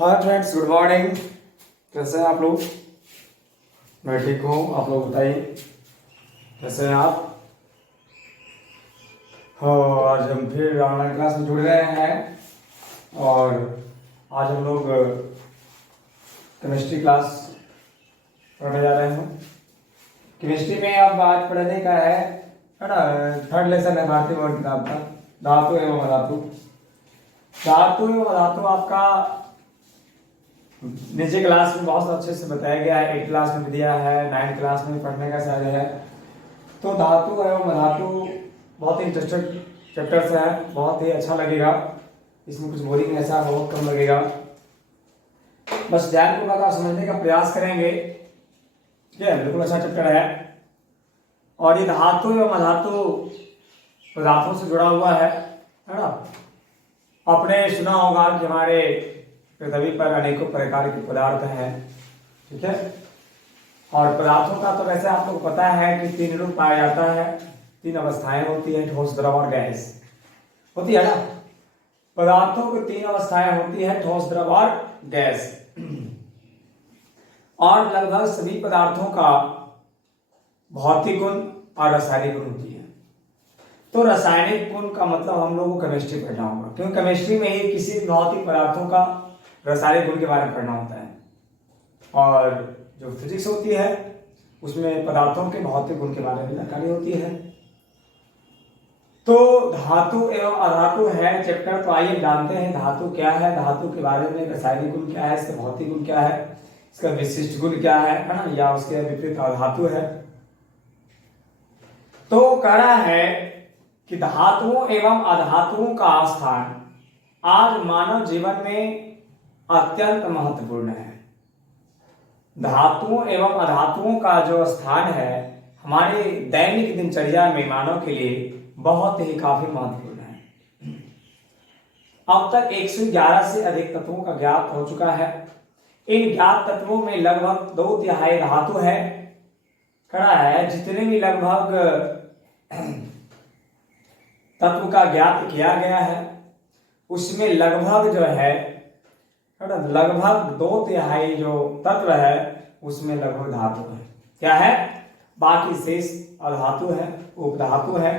Hi friends, good morning. कैसे हैं आप लोग? मैं ठीक हूँ। आप लोग बताइए कैसे हैं आप? हाँ, आज हम फिर ऑनलाइन क्लास में जुड़ गए हैं और आज हम लोग केमिस्ट्री क्लास पढ़ने जा रहे हैं। केमिस्ट्री में अब आज पढ़ने का है ना, थर्ड लेसन है भारतीय वर्ग किताब का, धातु एवं अधातु। धातु एवं अधातु आपका नीचे क्लास में बहुत अच्छे से बताया गया है, 8 क्लास में भी दिया है, 9 क्लास में पढ़ने का शायद है। तो धातु एवं अधातु बहुत ही इंटरेस्टेड चैप्टर्स है, बहुत ही अच्छा लगेगा। इसमें कुछ बोरिंग ऐसा बहुत कम लगेगा। बस ध्यानपूर्वक आप समझने का प्रयास करेंगे। ठीक है, बिल्कुल अच्छा चैप्टर है। और ये धातु एवं अधातु पदार्थों से जुड़ा हुआ है ना। आपने सुना होगा कि हमारे पृथ्वी पर अनेकों प्रकार के पदार्थ हैं। ठीक है, और पदार्थों का तो वैसे आप लोग पता है कि 3 रूप पाया जाता है, 3 अवस्थाएं होती है, ठोस, द्रव और गैस होती है ना। पदार्थों की 3 अवस्थाएं होती है, ठोस, द्रव और गैस। और लगभग सभी पदार्थों का भौतिक गुण और रासायनिक गुण होती है। तो रासायनिक गुण का मतलब हम लोगों को केमिस्ट्री पढ़ना होगा, क्योंकि केमिस्ट्री में ही किसी भी भौतिक पदार्थों का रासायनिक गुण के बारे में पढ़ना होता है। और जो फिजिक्स होती है उसमें पदार्थों के भौतिक गुण के बारे में जानकारी होती है। तो धातु एवं अधातु है चैप्टर। तो आइए जानते हैं धातु क्या है, धातु के बारे में, रासायनिक गुण क्या है, इसके भौतिक गुण क्या है, इसका विशिष्ट गुण क्या है ना, या उसके विपरीत अधातु है। तो कह रहा है कि धातुओं एवं अधातुओं का स्थान आज मानव जीवन में अत्यंत महत्वपूर्ण है। धातुओं एवं अधातुओं का जो स्थान है हमारे दैनिक दिनचर्या में मानव के लिए बहुत ही काफी महत्वपूर्ण है। अब तक 111 से अधिक तत्वों का ज्ञात हो चुका है। इन ज्ञात तत्वों में लगभग 2/3 धातु है। खड़ा है जितने भी लगभग तत्व का ज्ञात किया गया है उसमें लगभग जो है लगभग 2/3 जो तत्व है उसमें लगभग धातु है। क्या है? बाकी शेष अधातु है, उपधातु है।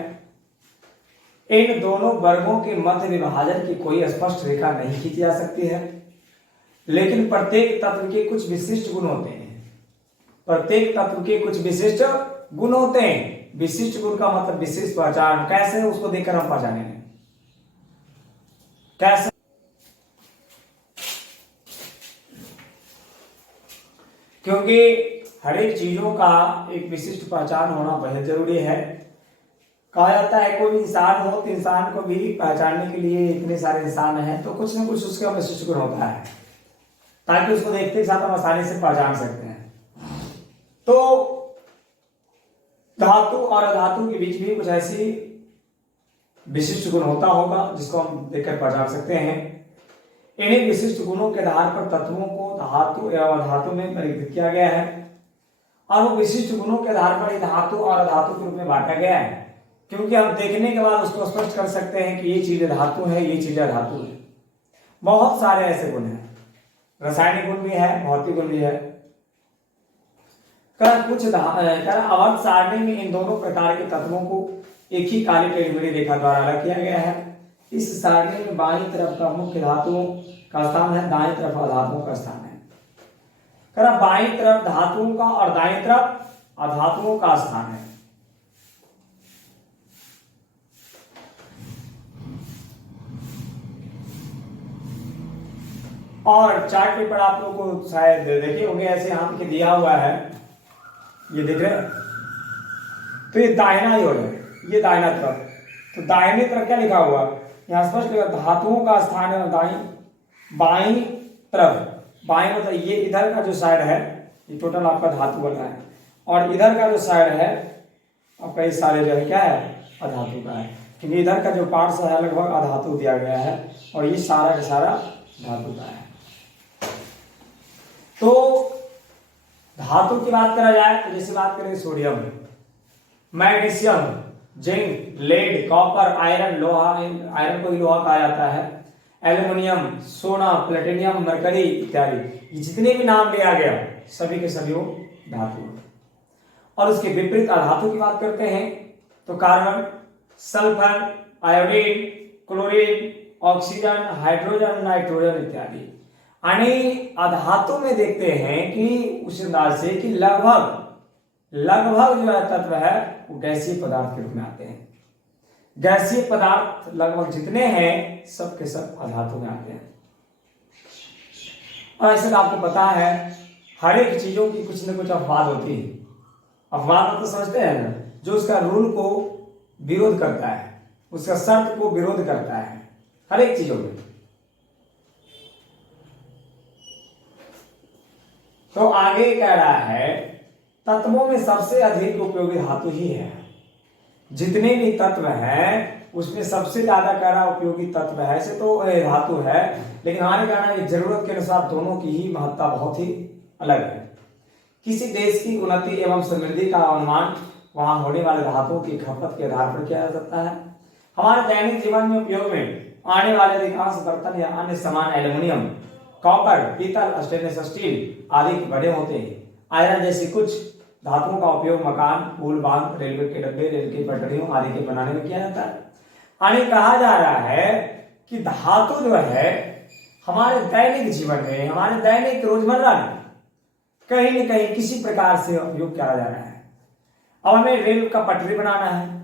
इन दोनों वर्गों के मध्य विभाजन की कोई स्पष्ट रेखा नहीं खींची जा सकती है, लेकिन प्रत्येक तत्व के कुछ विशिष्ट गुण होते हैं। प्रत्येक तत्व के कुछ विशिष्ट गुण होते हैं। विशिष्ट गुण का मतलब विशिष्ट पहचान। कैसे? उसको देखकर हम पहचानेंगे कैसे। क्योंकि हर एक चीजों का एक विशिष्ट पहचान होना बेहद जरूरी है। कहा जाता है कोई इंसान हो तो इंसान को भी पहचानने के लिए इतने सारे इंसान हैं तो कुछ ना कुछ उसका विशिष्ट गुण होता है, ताकि उसको देखते साथ हम आसानी से पहचान सकते हैं। तो धातु और अधातु के बीच भी कुछ ऐसी विशिष्ट गुण होता होगा जिसको हम देखकर पहचान सकते हैं। इन्हीं विशिष्ट गुणों के आधार पर तत्वों को धातु एवं अधातु में वर्गीकृत किया गया है और वो विशिष्ट गुणों के आधार पर धातु और अधातु के रूप में बांटा गया है, क्योंकि हम देखने के बाद उसको स्पष्ट कर सकते हैं कि ये चीज धातु है, ये चीज अधातु है। बहुत सारे ऐसे गुण हैं, रासायनिक गुण भी है, भौतिक गुण भी है। कुछ आवर्त सारणी में इन दोनों प्रकार के तत्वों को एक ही काली टेढ़ी रेखा द्वारा अलग किया गया है। इस सारणी में बाईं तरफ का मुख्य धातुओं का स्थान है, दाईं तरफ अधातुओं का स्थान है। बाईं तरफ धातुओं का और दाईं तरफ अधातुओं का स्थान है। और चार्ट पेपर आप लोगों को शायद देखे होंगे, ऐसे यहाँ पे दिया हुआ है, ये देख रहे हैं। तो ये दाहिना ही हो रहा है, ये दाहिना तरफ। तो दाहिने तरफ क्या लिखा हुआ यहाँ स्पष्ट लिखा, धातुओं का स्थान है बाईं तरफ। बाईं मतलब ये इधर का जो साइड है ये टोटल आपका धातु वाला है, और इधर का जो साइड है आपका ये सारे जो है क्या है, अधातु का है। क्योंकि इधर का जो पार्ट है लगभग अधातु दिया गया है और ये सारा का सारा धातु का है। तो धातु की बात करा जाए तो जैसे बात करें sodium, magnesium, zinc, lead, copper, iron, लोहा, आयरन को भी लोहा कहा जाता है, एल्युमिनियम, सोना, प्लेटिनियम, मरकरी इत्यादि, ये जितने भी नाम लिया गया सभी के सभी वो धातु हैं। और उसके विपरीत अधातु की बात करते हैं तो carbon, sulphur, iodine, chlorine, oxygen, hydrogen, nitrogen इत्यादि। यानी अधातु में देखते हैं कि उस अंदाज से कि लगभग जो है तत्व है वो गैसीय पदार्थ के रूप में आते हैं। गैसीय पदार्थ लगभग जितने हैं सब के सब अधातु में आते हैं। और ऐसे आपको पता है हर एक चीजों की कुछ न कुछ अपवाद होती है। अपवाद तो समझते हैं ना, जो उसका रूल को विरोध करता है, उसका शर्त को विरोध करता है हर एक चीजों में। तो आगे कह रहा है तत्वों में सबसे अधिक उपयोगी धातु ही है। जितने भी तत्व हैं उसमें सबसे ज्यादा कह रहा उपयोगी तत्व है ऐसे तो धातु है, लेकिन हमारे कहना है जरूरत के अनुसार दोनों की ही महत्ता बहुत ही अलग है। किसी देश की उन्नति एवं समृद्धि का अनुमान वहां होने वाले धातुओं की खपत के आधार पर किया जा सकता है। हमारे दैनिक जीवन में उपयोग में आने वाले अधिकांश बर्तन या अन्य सामान एल्यूमिनियम, कॉपर, पीतल, स्टेनलेस स्टील आदि बने होते हैं। आयरन जैसी कुछ धातुओं का उपयोग मकान, पुल, बांध, रेलवे के डब्बे, रेल की पटरियों आदि के बनाने में किया जाता है। यानी कहा जा रहा है कि धातु जो है हमारे दैनिक जीवन में, हमारे दैनिक रोजमर्रा में कहीं न कहीं किसी प्रकार से उपयोग किया जा रहा है। अब हमें रेल का पटरी बनाना है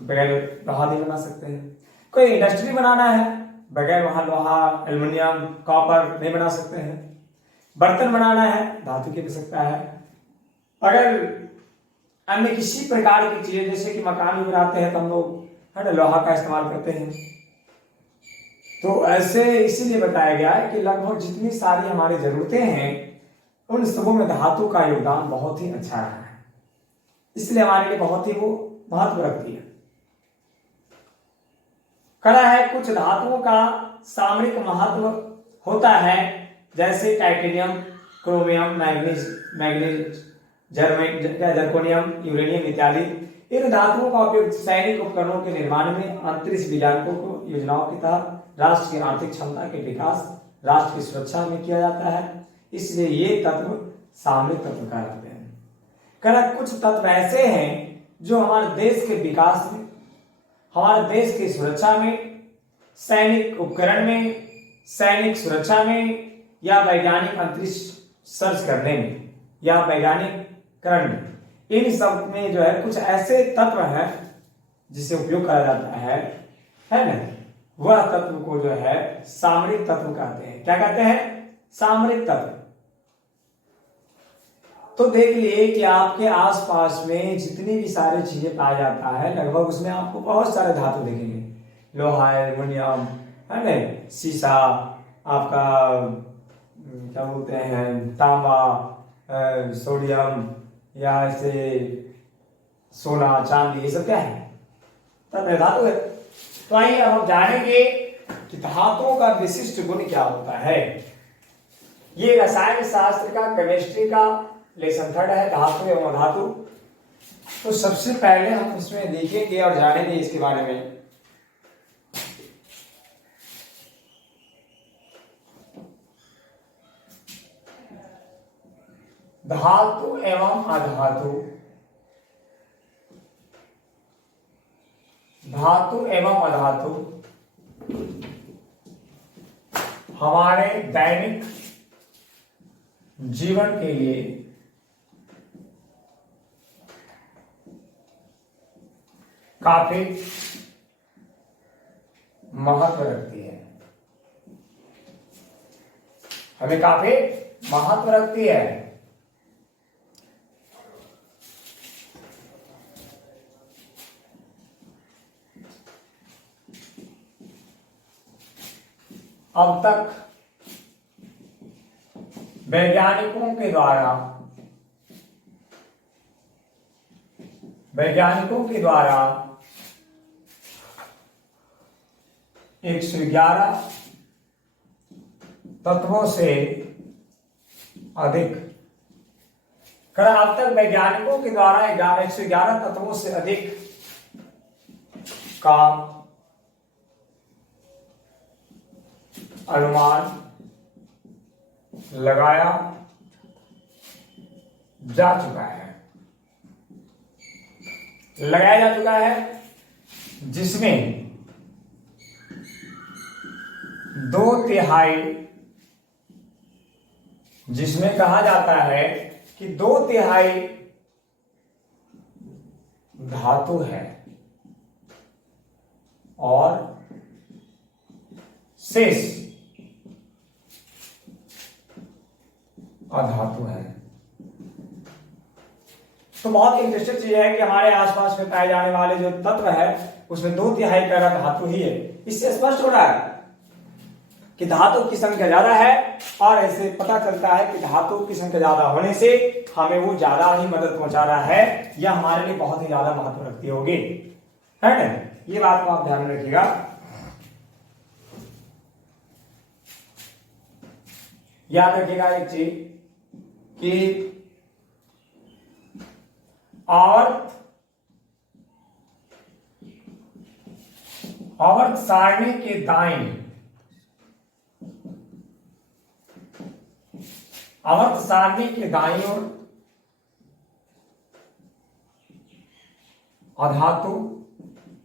तो बगैर लोहा नहीं बना सकते हैं। कोई इंडस्ट्री बनाना है बगैर वहां लोहा, एल्युमिनियम, कॉपर नहीं बना सकते हैं। बर्तन बनाना है धातु की आवश्यकता है। अगर अन्य किसी प्रकार की चीजें जैसे कि मकान भी बनाते हैं तो हम लोग है ना लोहा का इस्तेमाल करते हैं। तो ऐसे इसीलिए बताया गया है कि लगभग जितनी सारी हमारी जरूरतें हैं उन सबों में धातु का योगदान बहुत ही अच्छा रहा है, इसलिए हमारे लिए बहुत ही वो महत्व रखती है। कड़ा है कुछ धातुओं का सामरिक महत्व होता है जैसे titanium, chromium, manganese, zirconium, uranium इत्यादि। इन धातुओं का उपयोग सैनिक उपकरणों के निर्माण में, अंतरिक्ष विज्ञानकों को योजनाओं के तहत, राष्ट्र की आर्थिक क्षमता के विकास, राष्ट्र की सुरक्षा में किया जाता है। इसलिए ये तत्व सामरिक तत्व कहलाते हैं। कहना कुछ तत्व ऐसे हैं जो हमारे देश के विकास में, हमारे देश की सुरक्षा में, सैनिक उपकरण में, सैनिक सुरक्षा में या वैज्ञानिक अंतरिक्ष सर्च करने में या वैज्ञानिक करण में, इन सब में जो है कुछ ऐसे तत्व हैं जिसे उपयोग करा जाता है ना, वह तत्व को जो है सामरिक तत्व कहते हैं। क्या कहते हैं? सामरिक तत्व। तो देख लिए कि आपके आसपास में जितनी भी सारी चीजें पाया जाता है लगभग उसमें आपको बहुत सारे धातु दिखेंगे। लोहा, एल्युमिनियम है ना, शीशा, आपका क्या बोलते हैं तांबा, सोडियम या ऐसे सोना, चांदी, ये सब क्या है? तत्व धातु है। तो आइए अब हम जानेंगे कि धातुओं का विशिष्ट गुण क्या होता है। ये रसायन शास्त्र का, केमिस्ट्री का लेसन 3 है, धातु एवं अधातु। तो सबसे पहले हम इसमें देखेंगे और जानेंगे इसके बारे में। धातु एवं अधातु। धातु एवं अधातु हमारे दैनिक जीवन के लिए काफी महत्व रखती है, हमें काफी महत्व रखती है। अब तक वैज्ञानिकों के द्वारा 111 तत्वों से अधिक, अब तक वैज्ञानिकों के द्वारा 111 तत्वों से अधिक का अनुमान लगाया जा चुका है, लगाया जा चुका है, जिसमें 2/3, जिसमें कहा जाता है कि 2/3 धातु है और शेष अधातु है। तो बहुत इंटरेस्टिंग चीज है कि हमारे आसपास में पाए जाने वाले जो तत्व है उसमें 2/3 का धातु ही है। इससे स्पष्ट हो रहा है कि धातु की संख्या ज्यादा है, और ऐसे पता चलता है कि धातु की संख्या ज्यादा होने से हमें वो ज्यादा ही मदद पहुंचा रहा है, या हमारे लिए बहुत ही ज्यादा महत्व रखती होगी, है ना। ये बात को आप ध्यान में रखिएगा। याद रखिएगा एक चीज कि आवर्त सारणी के दाईं, आवर्त सारणी के दाईं ओर अधातु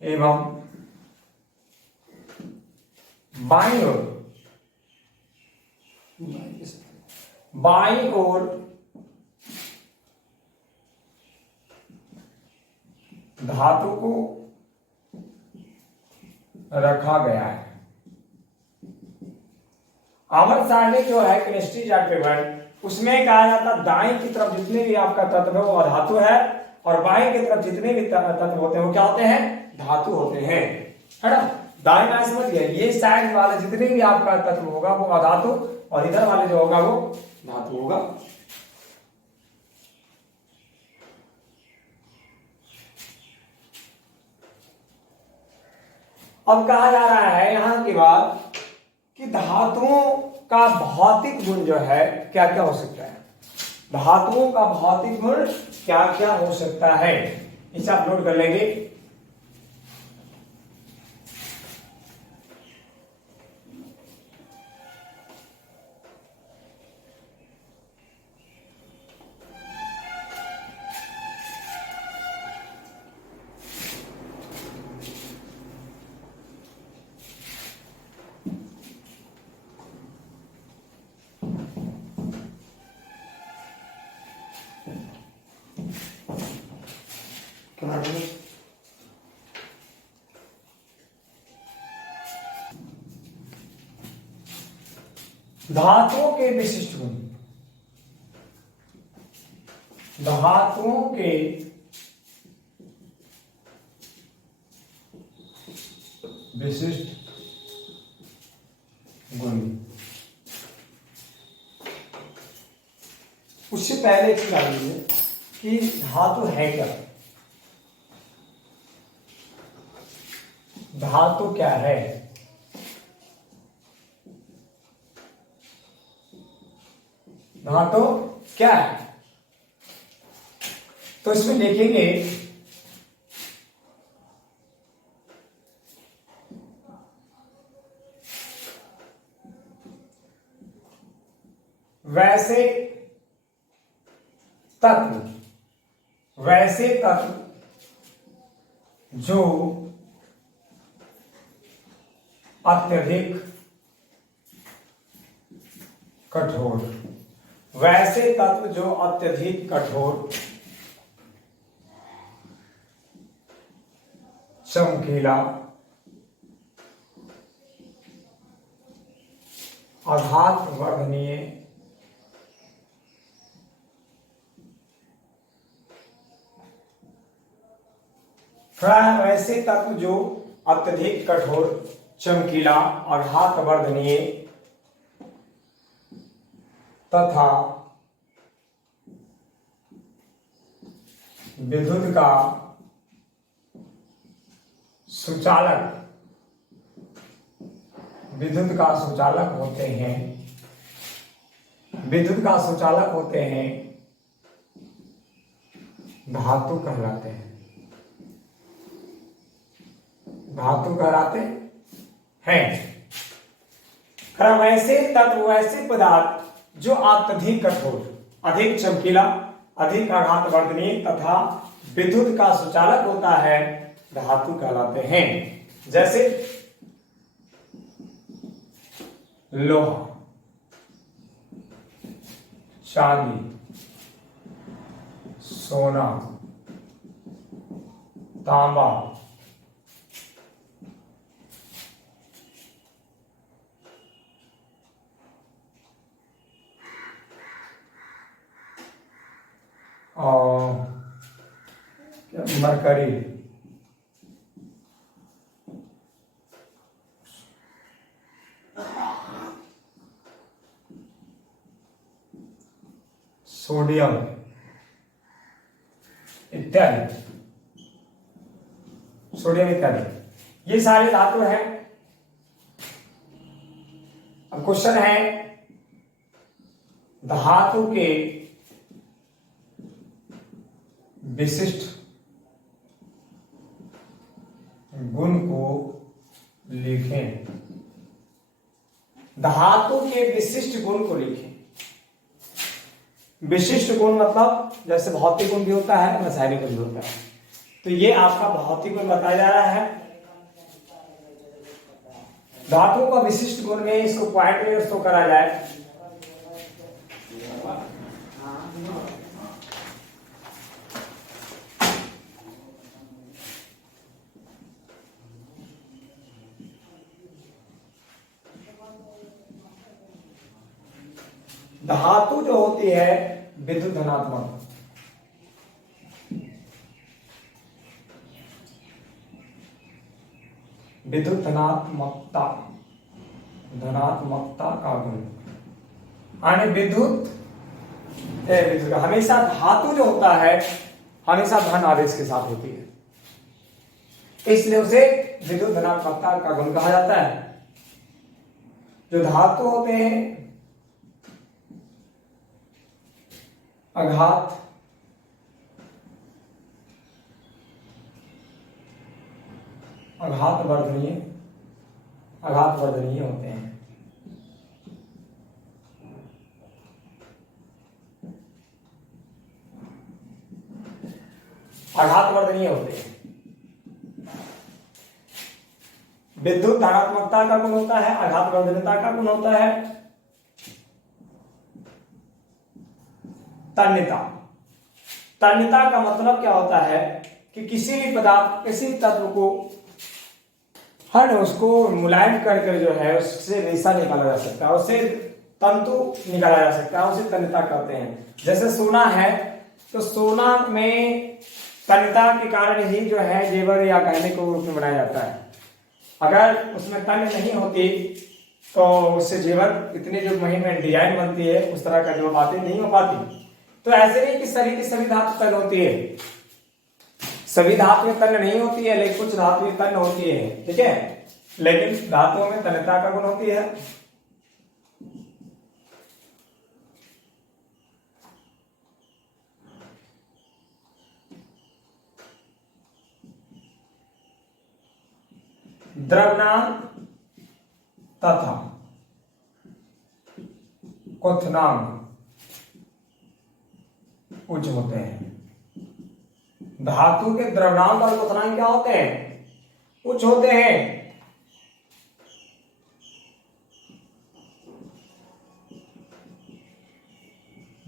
एवं बाईं ओर धातु को रखा गया है। आवर्त सारणी जो है केमिस्ट्री चार्ट पेपर, उसमें कहा जाता है दाएं की तरफ जितने भी आपका तत्व है वो अधातु है, और बाएं की तरफ जितने भी तत्व होते हैं वो क्या होते हैं, धातु होते हैं, है ना। दाएं बाएं समझ गए, ये साइड वाले जितने भी आपका तत्व होगा वो अधातु, और इधर वाले जो होगा वो धातु होगा। अब कहा जा रहा है यहां के बाद कि धातुओं का भौतिक गुण जो है क्या क्या हो सकता है, धातुओं का भौतिक गुण क्या क्या हो सकता है, इसे आप नोट कर लेंगे। धातुओं के विशिष्ट गुण, धातुओं के विशिष्ट गुण। उससे पहले एक चीज आनी है कि धातु है क्या, धातु क्या है। धातु क्या है, तो इसमें देखेंगे वैसे तत्व जो अत्यधिक कठोर, वैसे तत्व जो अत्यधिक कठोर, चमकीला, आघात वर्धनीय, वैसे तत्व जो अत्यधिक कठोर, चमकीला और हाथ वर्धनीय तथा विद्युत का सुचालक होते हैं, विद्युत का सुचालक होते हैं, धातु कहलाते हैं, धातु कहलाते हैं। वैसे तत्व, वैसे पदार्थ जो अत्यधिक कठोर, अधिक चमकीला, अधिक आघातवर्धनीय तथा विद्युत का सुचालक होता है, धातु कहलाते हैं। जैसे लोहा, चांदी, सोना, तांबा, और मरकरी, सोडियम इत्यादि, सोडियम इत्यादि, ये सारे धातु हैं। अब क्वेश्चन है धातु के विशिष्ट गुण को लिखें। धातु के विशिष्ट गुण को लिखें। विशिष्ट गुण मतलब जैसे भौतिक गुण भी होता है, रासायनिक गुण भी होता है। तो ये आपका भौतिक गुण बताया जा रहा है। धातु का विशिष्ट गुण में इसको पॉइंट में उसको करा जाए। धातु जो होती है विद्युत धनात्मक, विद्युत धनात्मकता, धनात्मकता का गुण, यानी विद्युत हमेशा धातु जो होता है हमेशा धन आवेश के साथ होती है, इसलिए उसे विद्युत धनात्मकता का गुण कहा जाता है। जो धातु होते हैं आघात वर्धनीय होते हैं। आघातवर्धनीय होते हैं। विद्युत धनात्मकता का गुण होता है, आघातवर्धनीयता का गुण होता है तन्यता। तन्यता का मतलब क्या होता है कि किसी भी पदार्थ, किसी भी तत्व को उसको मुलायम कर जो है उससे रेशा निकाला जा सकता है, उससे तंतु निकाला जा सकता है, उसे तन्यता कहते हैं। जैसे सोना है तो सोना में तन्यता के कारण ही जो है जेवर या गहने को रूप में बनाया जाता है। अगर उसमें तन्य नहीं होती तो उससे जेवर इतनी जो महीन में डिजाइन बनती है उस तरह का जो बातें नहीं हो पाती। तो ऐसे नहीं कि शरीर की सभी धातु तन्य होती है, सभी धातु में तन्य नहीं होती है, लेकिन कुछ धातु में तन्य होती है, ठीक है। लेकिन धातुओं में तन्यता का गुण होती है। द्रव्यनांक तथा क्वथनांक उच्च होते हैं। धातु के द्रव्यनांक और क्वथनांक क्या होते हैं? उच्च होते हैं।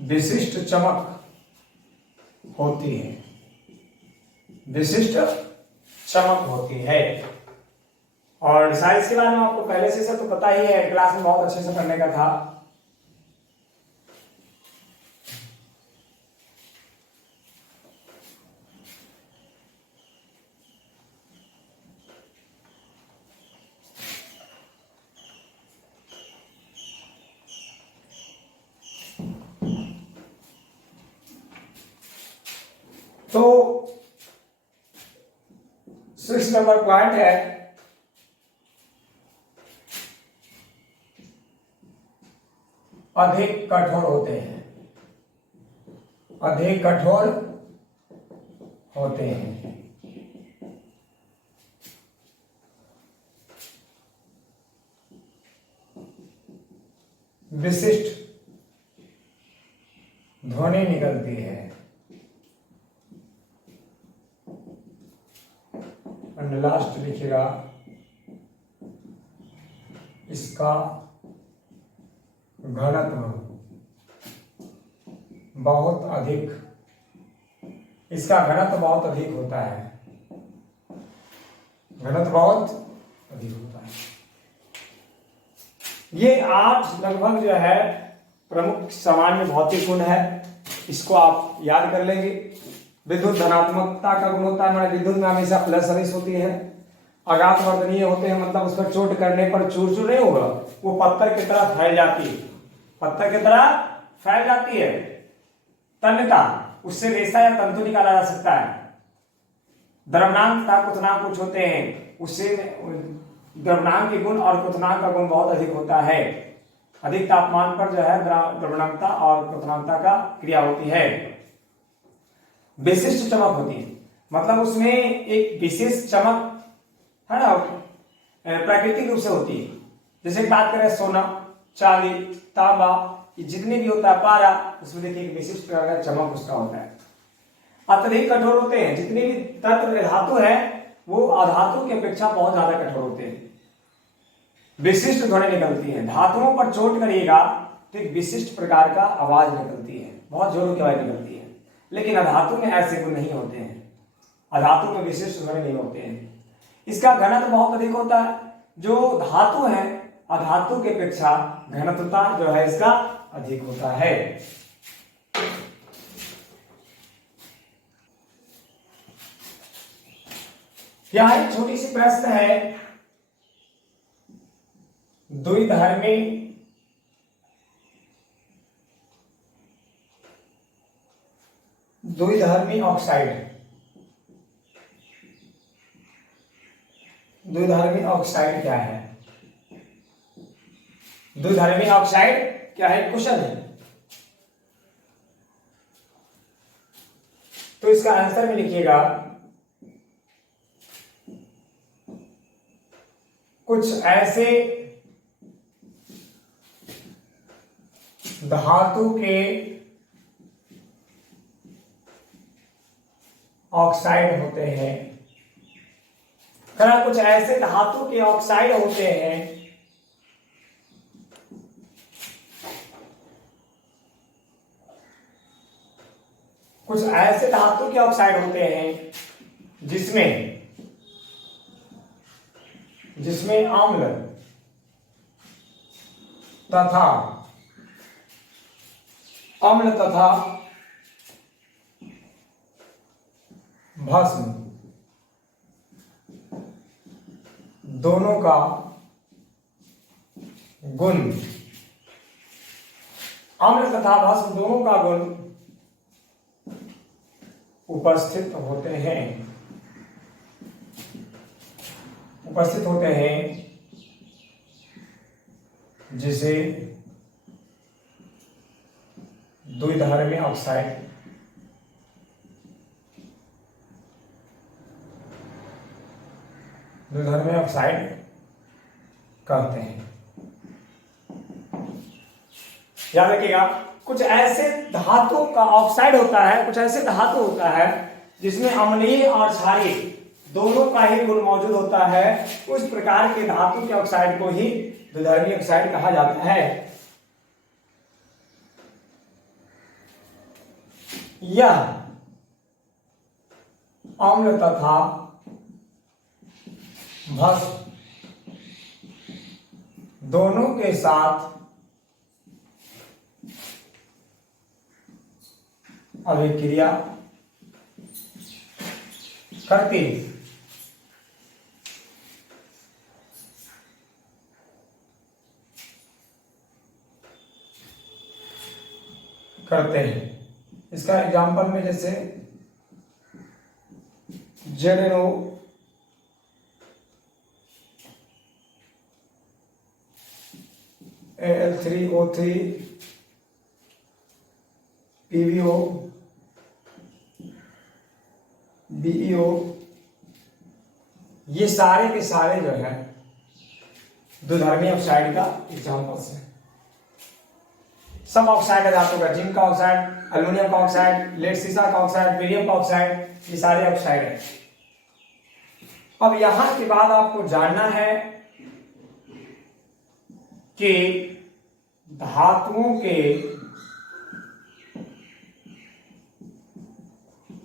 विशिष्ट चमक होती है, विशिष्ट चमक होती है। और साइंस के बारे में आपको पहले से तो पता ही है, क्लास में बहुत अच्छे से पढ़ने का था। तो 6 नंबर पॉइंट है अधिक कठोर होते हैं, अधिक कठोर होते हैं। विशिष्ट ध्वनि निकलती है। एंड लास्ट लिखिएगा इसका घनत्व बहुत अधिक, इसका घनत्व बहुत अधिक होता है, घनत्व बहुत अधिक होता है। ये 8 लगभग जो है प्रमुख सामान्य भौतिक गुण है, इसको आप याद कर लेंगे। विद्युत धनात्मकता का गुण होता है, हमारे विद्युत में हमेशा प्लस हमेश होती है। आघात वर्धनीय होते हैं, मतलब उस पर चोट करने पर चूर चूर नहीं होगा, वो पत्थर की तरह फैल जाती है, पत्थर की तरह फैल जाती है। तन्यता, उससे रेशा या तंतु निकाला जा सकता है। द्रव्यमान तथा क्वथनांक कुछ होते हैं, उससे द्रव्यमान के गुण और क्वथनांक का गुण बहुत अधिक होता है। अधिक तापमान पर जो है द्रव्यमानता और क्वथनांकता का क्रिया होती है। विशिष्ट चमक होती है, मतलब उसमें एक विशेष चमक है ना, प्राकृतिक रूप से होती है। जैसे बात करें सोना, चांदी, तांबा, ये जितने भी होता है, पारा, उसमें देखिए एक विशिष्ट प्रकार का चमक उसका होता है। अत्यधिक कठोर होते हैं, जितने भी तत्व धातु है वो अधातु की अपेक्षा बहुत ज्यादा कठोर होते हैं। विशिष्ट ध्वनि निकलती है, धातुओं पर चोट करिएगा तो एक विशिष्ट प्रकार का आवाज निकलती है, बहुत जोरों की आवाज निकलती है। लेकिन अधातु में ऐसे गुण नहीं होते हैं, अधातु में विशिष्ट ध्वनि नहीं होते हैं। इसका घनत्व बहुत अधिक होता है। जो धातु है अधातु की अपेक्षा घनत्वता जो है इसका अधिक होता है। यह एक छोटी सी प्रश्न है, द्विधर्मी ऑक्साइड, द्विधर्मी ऑक्साइड क्या है? द्विधर्मी ऑक्साइड क्या है? क्वेश्चन है। तो इसका आंसर में लिखिएगा कुछ ऐसे धातु के ऑक्साइड होते हैं, कुछ ऐसे धातु के ऑक्साइड होते हैं कुछ ऐसे धातु के ऑक्साइड होते हैं जिसमें अम्ल तथा भस्म दोनों का गुण, अम्ल तथा भस्म दोनों का गुण उपस्थित होते हैं, जिसे द्विधर्मी ऑक्साइड कहते हैं। याद रखिएगा, कुछ ऐसे धातु का ऑक्साइड होता है, कुछ ऐसे धातु होता है जिसमें अम्लीय और क्षारीय दोनों का ही गुण मौजूद होता है। उस प्रकार के धातु के ऑक्साइड को ही द्विधर्मी ऑक्साइड कहा जाता है। यह अम्ल तथा भस्म दोनों के साथ अभिक्रिया करते हैं। इसका एग्जांपल में जैसे ZnO Al3O3 PbO BeO, ये सारे के सारे जो है द्विधर्मी ऑक्साइड का एग्जांपल्स है। सब ऑक्साइड है धातु का, जिंक का ऑक्साइड, एल्युमिनियम का ऑक्साइड, लेड सीसा का ऑक्साइड, बेरियम का ऑक्साइड, ये सारे ऑक्साइड है। अब यहां के बाद आपको जानना है कि धातुओं के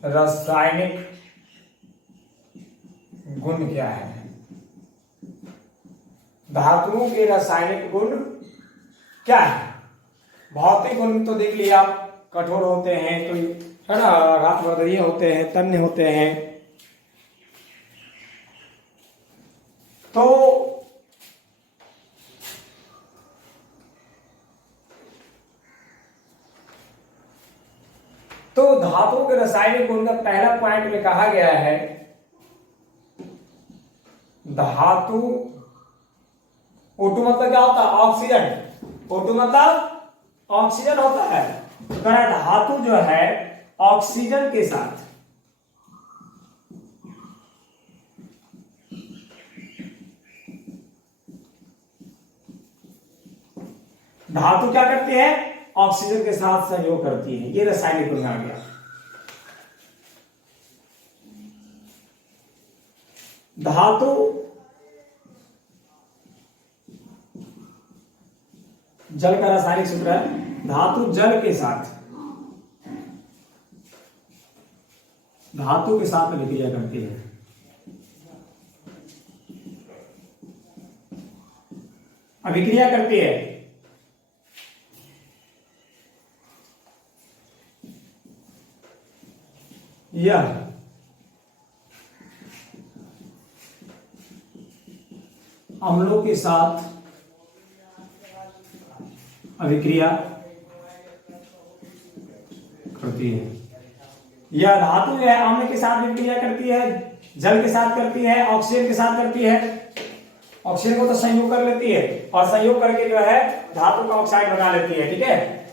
रासायनिक गुण क्या है। धातुओं के रासायनिक गुण क्या है। भौतिक गुण तो देख लिया, कठोर होते हैं, कोई है ना, घातवर्धनीय होते हैं, तन्य होते हैं। तो धातुओं के रासायनिक गुण का पहला पॉइंट में कहा गया है, धातु O2 मतलब क्या होता है, ऑक्सीजन। O2 मतलब ऑक्सीजन होता है। तो धातु जो है ऑक्सीजन के साथ धातु क्या करती है, ऑक्सीजन के साथ सहयोग करती है। ये रासायनिक गुण आ गया। धातु जल का रासायनिक सूत्र है, धातु जल के साथ, धातु के साथ अभिक्रिया करती है। अभिक्रिया करती है। यह अम्लों के साथ अभिक्रिया करती है। यह धातु है अम्ल के साथ अभिक्रिया करती है, जल के साथ करती है, ऑक्सीजन के साथ करती है। ऑक्सीजन को तो संयोग कर लेती है और संयोग करके जो है धातु का ऑक्साइड बना लेती है। ठीक है।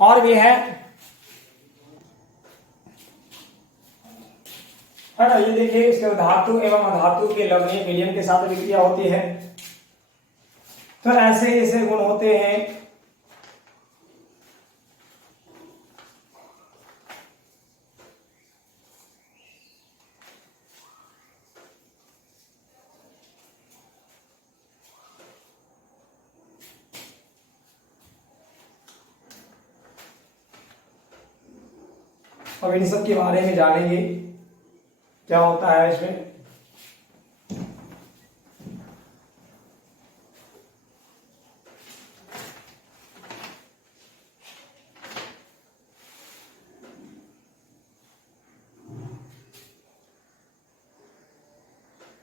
और भी है ना, ये देखिए, इसके धातु एवं अधातु के लवणीय विलयन के साथ अभिक्रिया होती है। तो ऐसे ऐसे गुण होते हैं। अब इन सब के बारे में जानेंगे क्या होता है इसमें।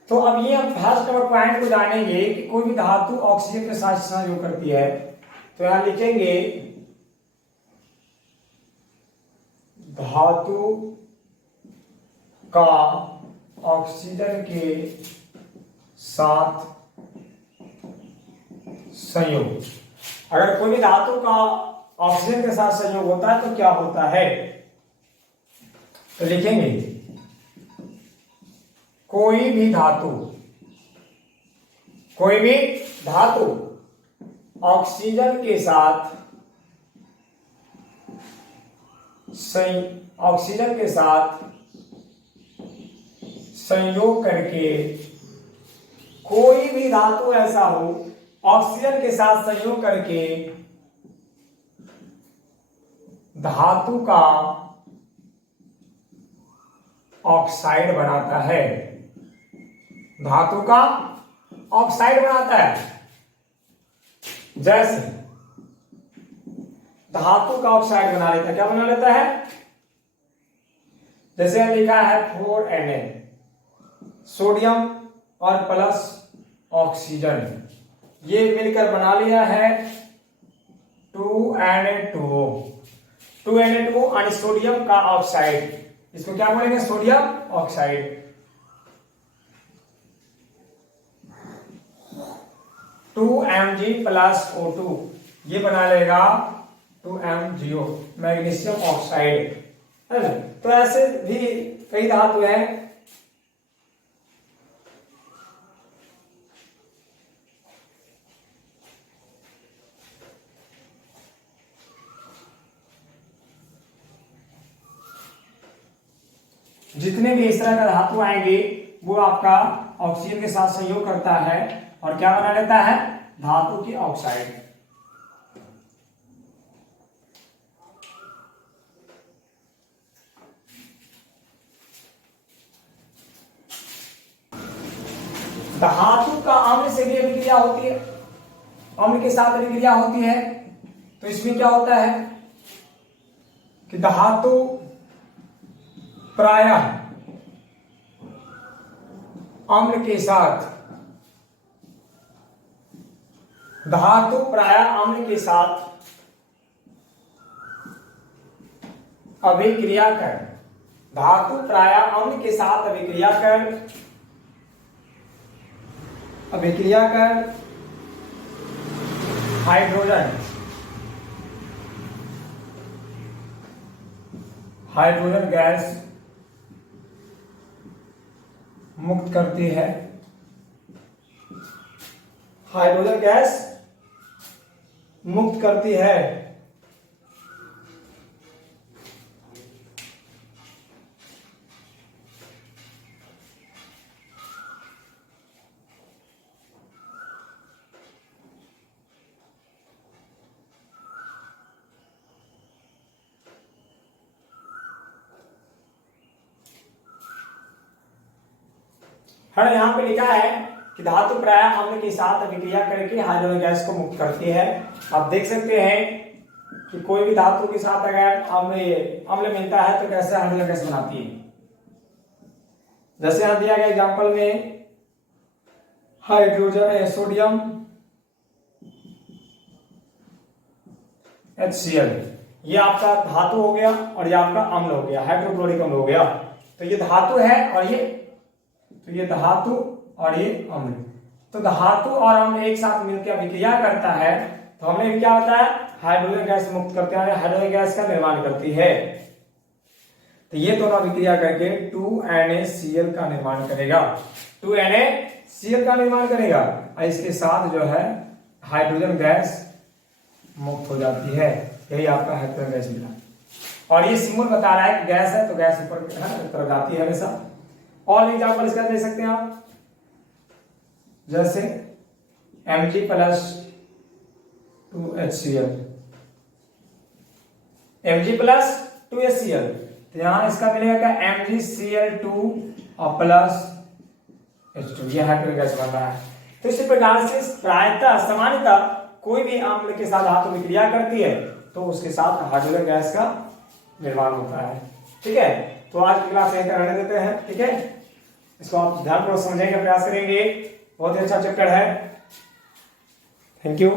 तो अब ये हम फर्स्ट नंबर पॉइंट को जानेंगे कि कोई भी धातु ऑक्सीजन के साथ सहयोग करती है। तो यहां लिखेंगे धातु का ऑक्सीजन के साथ संयोग। अगर कोई भी धातु का ऑक्सीजन के साथ संयोग होता है तो क्या होता है। तो लिखेंगे कोई भी धातु ऑक्सीजन के साथ संयोग करके, कोई भी धातु ऐसा हो ऑक्सीजन के साथ संयोग करके धातु का ऑक्साइड बनाता है। धातु का ऑक्साइड बनाता है। जैसे धातु का ऑक्साइड बना लेता है, क्या बना लेता है, जैसे लिखा है 4Na, सोडियम और प्लस ऑक्सीजन, ये मिलकर बना लिया है 2Na2O। 2Na2O और सोडियम का ऑक्साइड, इसको क्या बोलेंगे, sodium oxide. 2Mg plus O2, ये बना लेगा 2MgO, मैग्नीशियम ऑक्साइड। तो ऐसे भी कई धातु हैं। जितने भी इस तरह का धातु आएंगे वो आपका ऑक्सीजन के साथ सहयोग करता है और क्या बना लेता है, धातु की ऑक्साइड। धातु का अम्ल से भी अभिक्रिया होती है, अम्ल के साथ अभिक्रिया होती है, तो इसमें क्या होता है कि धातु प्रायः अम्ल के साथ, धातु प्रायः अम्ल के साथ अभिक्रिया कर, धातु प्रायः अम्ल के साथ अभिक्रिया कर हाइड्रोजन गैस मुक्त करती है, हाइड्रोजन गैस मुक्त करती है। हाँ, यहाँ पे लिखा है कि धातु प्रायः अम्ल के साथ अभिक्रिया करके हाइड्रोजन गैस को मुक्त करती है। आप देख सकते हैं कि कोई भी धातु के साथ अगर अम्ल मिलता है तो कैसे हाइड्रोजन गैस बनाती है। जैसे यहाँ दिया गया एग्जांपल में हाइड्रोजन सोडियम HCl, ये आपका धातु हो गया और ये आपका अम्ल हो गया, हाइड्रोक्लोरिक अम्ल हो गया। तो ये धातु है और ये धातु और ये अम्ल। तो धातु और अम्ल एक साथ मिलकर अभिक्रिया करता है तो हमने क्या होता है, हाइड्रोजन गैस मुक्त करते हैं, हाइड्रोजन गैस का निर्माण करती है। तो ये दोनों अभिक्रिया करके 2NaCl का निर्माण करेगा, 2NaCl का निर्माण करेगा और इसके साथ जो है हाइड्रोजन गैस मुक्त हो जाती है। यही आपका हाइड्रोजन गैस मिला और ये सिंबल बता रहा है कि गैस है तो गैस ऊपर तरफ जाती है हमेशा। और एग्जाम्पल इसका दे सकते हैं आप, जैसे Mg plus 2HCl, Mg plus 2HCl, तो यहां इसका मिलेगा क्या, MgCl2 और प्लस H2, ये हाइड्रोजन गैस बन रहा है। तो इसी प्रकार से प्रायतः सामान्यतः कोई भी अम्ल के साथ धातु अभिक्रिया करती है तो उसके साथ हाइड्रोजन गैस का निर्माण होता है। ठीक है, तो आज की क्लास यहीं रहने देते हैं। ठीक है, इसको आप ध्यानपूर्वक समझने का प्रयास करेंगे, बहुत ही अच्छा चैप्टर है। Thank you.